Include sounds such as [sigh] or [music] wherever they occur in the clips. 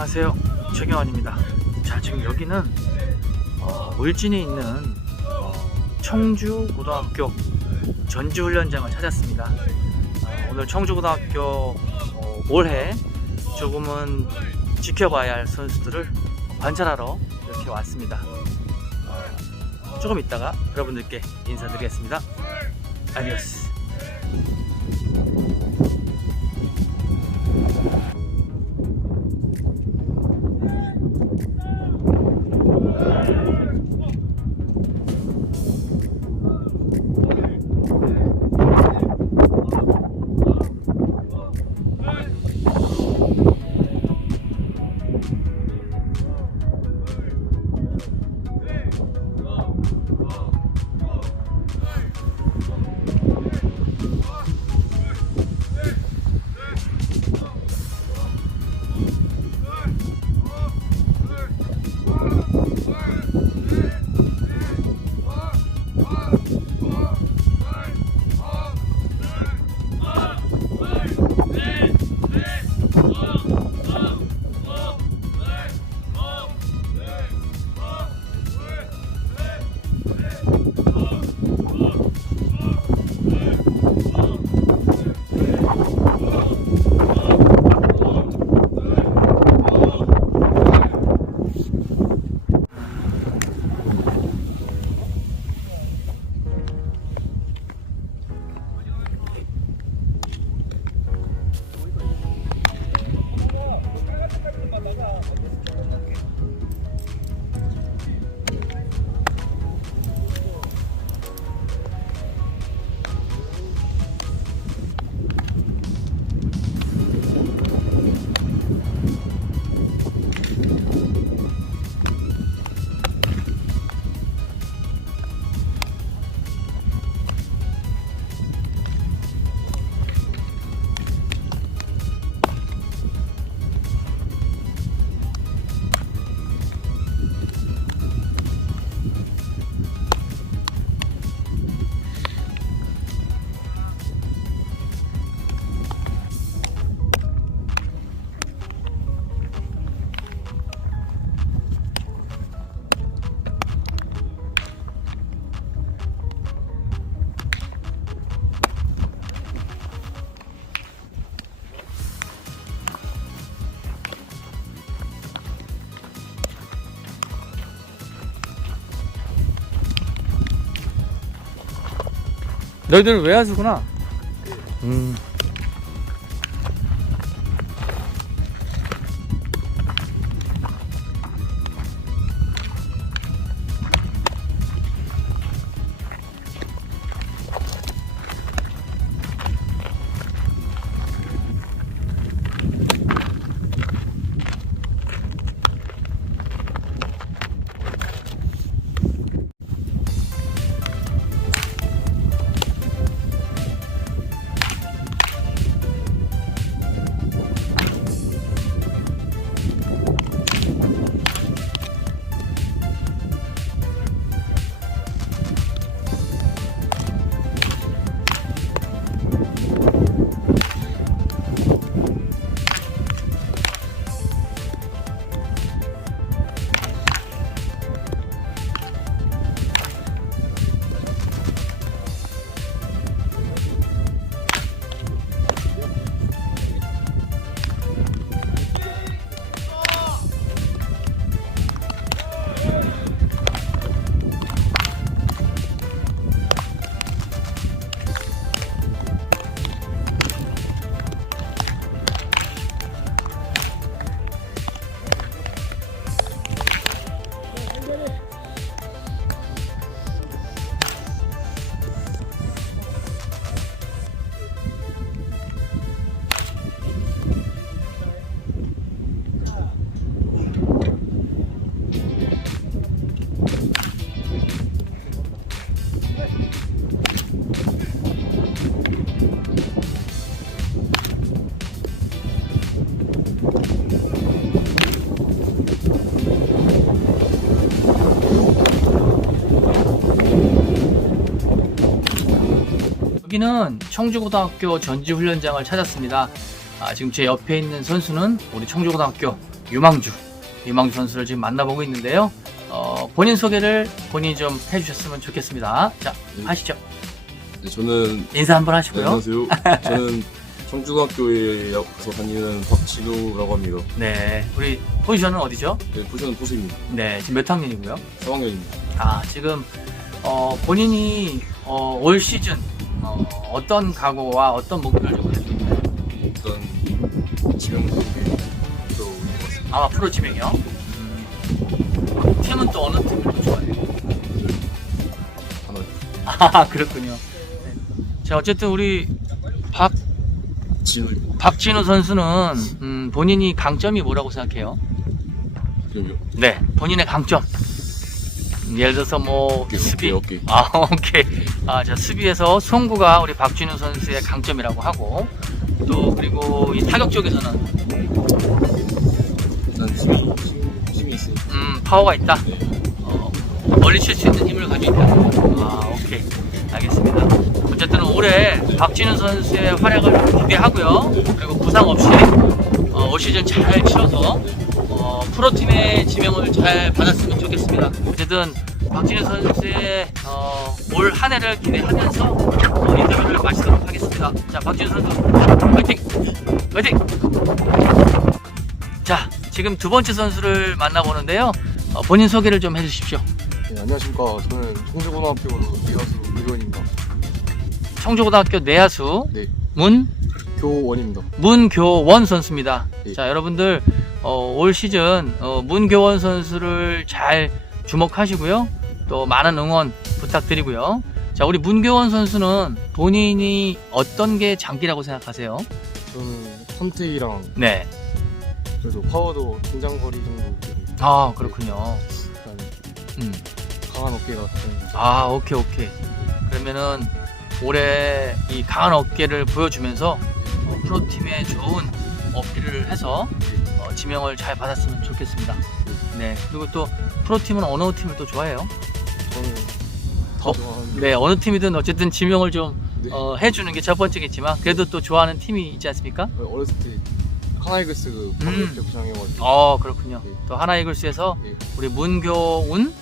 안녕하세요. 최경환입니다. 자 지금 여기는 어, 울진에 있는 어, 청주고등학교 전지훈련장을 찾았습니다. 어, 오늘 청주고등학교 어, 올해 조금은 지켜봐야 할 선수들을 관찰하러 이렇게 왔습니다. 어, 조금 있다가 여러분들께 인사드리겠습니다. 아디오스 너희들 외야수구나. 음. 여기는 청주고등학교 전지훈련장을 찾았습니다. 아, 지금 제 옆에 있는 선수는 우리 청주고등학교 유망주 유망주 선수를 지금 만나보고 있는데요. 어, 본인 소개를 본인이 좀 해주셨으면 좋겠습니다. 자 네. 하시죠. 네, 저는 인사 한번 네, 하시고요. 안녕하세요. [laughs] 저는 청주고등학교에서 다니는 박진우라고 합니다. 네, 우리 포지션은 어디죠? 네, 포지션은 포수입니다. 네, 지금 몇 학년이고요? 3학년입니다. 아, 지금 어, 본인이 어, 올 시즌 어, 어떤 각오와 어떤 목표를 좀 가지고 있나요? 일단 지명도 들어오는 것 같습니다. 아, 프로 지명이요? 음, 팀은 또 어느 팀을 좋아해요? 하나 아, 그렇군요. 네. 자, 어쨌든 우리 박, 진우입니다. 박진우 선수는 음, 본인이 강점이 뭐라고 생각해요? 여기요. 네, 본인의 강점. 음, 예를 들어서 뭐 어깨, 수비. 어깨, 어깨. 아, 오케이. 아, 자, 수비에서 송구가 우리 박진우 선수의 강점이라고 하고 또 그리고 이 타격 쪽에서는 일단 힘이 힘, 힘이 있어요. 음, 파워가 있다. 네. 어, 멀리 칠 수 있는 힘을 가지고 있다. 아, 오케이. 알겠습니다. 어쨌든 올해 박진우 선수의 활약을 기대하고요. 그리고 부상 없이 어, 올 시즌 잘 치러서 어, 프로팀의 지명을 잘 받았으면 좋겠습니다. 어쨌든 박진우 선수의 어, 올 한 해를 기대하면서 어, 인터뷰를 마치도록 하겠습니다. 자, 박진우 선수 화이팅! 화이팅! 자, 지금 두 번째 선수를 만나보는데요. 어, 본인 소개를 좀 해주십시오. 네, 안녕하십니까. 저는 청주고등학교 이하수 의원입니다. 청주고등학교 내야수 네. 문 교원입니다. 문교원 선수입니다. 네. 자, 여러분들 어, 올 시즌 어, 문교원 선수를 잘 주목하시고요. 또 많은 응원 부탁드리고요. 자, 우리 문교원 선수는 본인이 어떤 게 장기라고 생각하세요? 저는 선택이랑 네. 그래도 파워도 긴장거리 정도 아, 그렇군요. 약간 음. 강한 어깨가 좀 아, 오케이, 오케이. 그러면은 올해 이 강한 어깨를 보여주면서 어, 프로팀에 좋은 어필을 해서 어, 지명을 잘 받았으면 좋겠습니다. 네. 그리고 또 프로팀은 어느 팀을 또 좋아해요? 저는 다 어? 좋아하는데 네, 어느 팀이든 어쨌든 지명을 좀 네. 어, 해주는 게 첫 번째겠지만 그래도 또 좋아하는 팀이 있지 않습니까? 어렸을 때 하나이글스 그 음. 부장이어가지고 어, 그렇군요. 네. 또 하나이글스에서 네. 우리 문교운,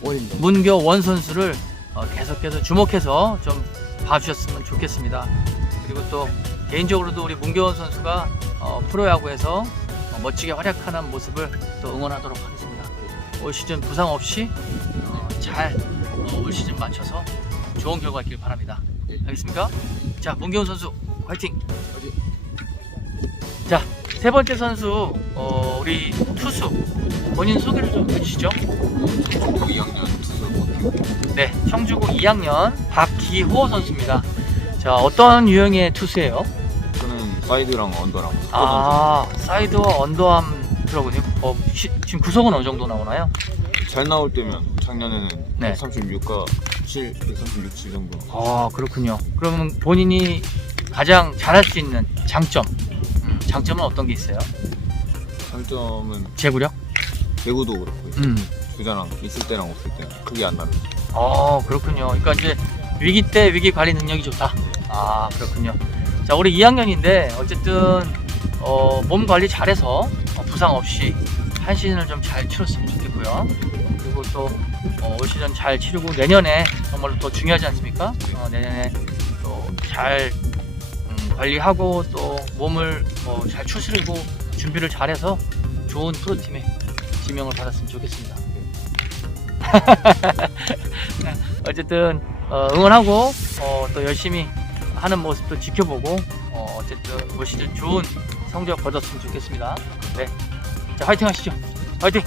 원입니다. 문교원 선수를 어, 계속해서 주목해서 좀 봐주셨으면 좋겠습니다. 그리고 또 개인적으로도 우리 문교원 선수가 어, 프로야구에서 어, 멋지게 활약하는 모습을 또 응원하도록 하겠습니다. 올 시즌 부상 없이 어, 잘 어, 올 시즌 맞춰서 좋은 결과 있길 바랍니다. 네. 알겠습니까? 자, 문교원 선수 화이팅! 자, 세 번째 선수 어, 우리 투수 본인 소개를 좀 해주시죠. 청주고 2학년 투수. 네, 청주고 2학년 박기호 선수입니다. 자, 어떤 유형의 투수예요? 사이드랑 언더랑 아, 사이드와 언더암 들어군요. 어, 시- 지금 구속은 어느 정도 나오나요? 잘 나올 때면 작년에는 네. 136과 7, 136, 7 정도 아, 그렇군요. 그러면 본인이 가장 잘할 수 있는 장점, 음, 장점은 어떤 게 있어요? 장점은 제구력? 배구도 그렇고 음. 주자랑 있을 때랑 없을 때 크게 안 나는 어, 그렇군요. 그러니까 이제 위기 때 위기 관리 능력이 좋다. 아, 그렇군요. 자, 우리 2학년인데 어쨌든 어, 몸 관리 잘해서 어, 부상 없이 한 시즌을 좀 잘 치렀으면 좋겠고요. 그리고 또 어, 올 시즌 잘 치르고 내년에 정말로 또 중요하지 않습니까? 어, 내년에 또잘 음, 관리하고 또 몸을 어, 잘 추스리고 준비를 잘해서 좋은 프로팀에 지명을 받았으면 좋겠습니다. [laughs] 어쨌든 어, 응원하고 어, 또 열심히 하는 모습도 지켜보고 어, 어쨌든 올 시즌 좋은 성적 거뒀으면 좋겠습니다. 네, 자 화이팅 하시죠. 화이팅.